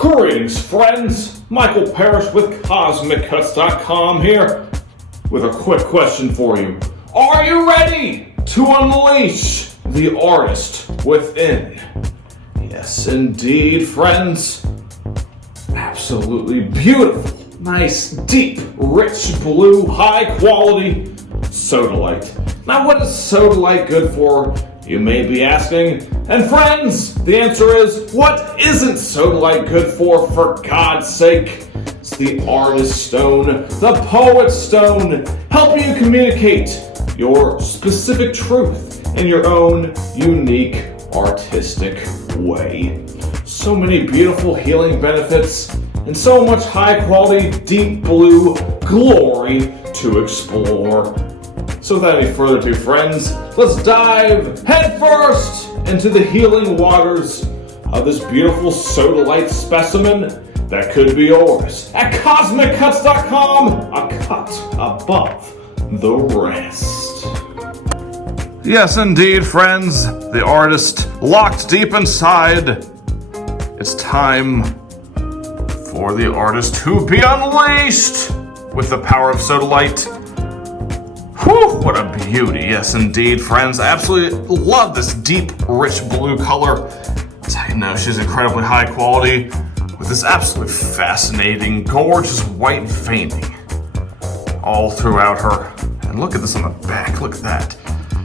Greetings, friends. Michael Parrish with CosmicCuts.com here with a quick question for you. Are you ready to unleash the artist within? Yes, indeed, friends. Absolutely beautiful, nice, deep, rich blue, high quality Sodalite. Now, what is Sodalite good for? You may be asking. And friends, the answer is, what isn't Sodalite good for God's sake? It's the artist stone, the poet stone, helping you communicate your specific truth in your own unique artistic way. So many beautiful healing benefits and so much high quality deep blue glory to explore. So without any further ado, friends, let's dive headfirst into the healing waters of this beautiful Sodalite specimen that could be yours at CosmicCuts.com, a cut above the rest. Yes, indeed, friends, the artist locked deep inside. It's time for the artist to be unleashed with the power of Sodalite. Whew, what a beauty. Yes, indeed, friends. I absolutely love this deep, rich blue color. I know she's incredibly high quality with this absolutely fascinating, gorgeous white veining all throughout her. And look at this on the back. Look at that.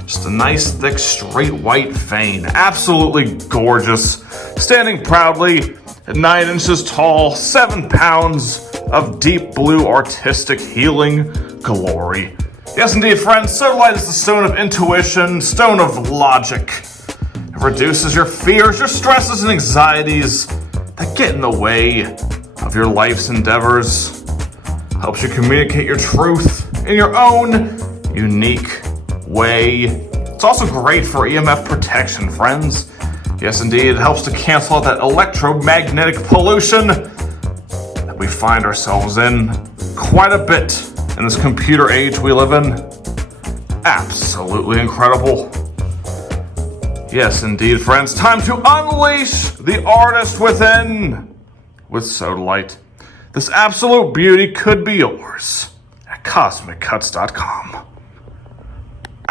Just a nice, thick, straight white vein. Absolutely gorgeous. Standing proudly at 9 inches tall, 7 pounds of deep blue artistic healing glory. Yes, indeed, friends, Sodalite is the stone of intuition, stone of logic. It reduces your fears, your stresses, and anxieties that get in the way of your life's endeavors. Helps you communicate your truth in your own unique way. It's also great for EMF protection, friends. Yes, indeed, it helps to cancel out that electromagnetic pollution that we find ourselves in quite a bit in this computer age we live in. Absolutely incredible. Yes, indeed, friends. Time to unleash the artist within with Sodalite. This absolute beauty could be yours at CosmicCuts.com.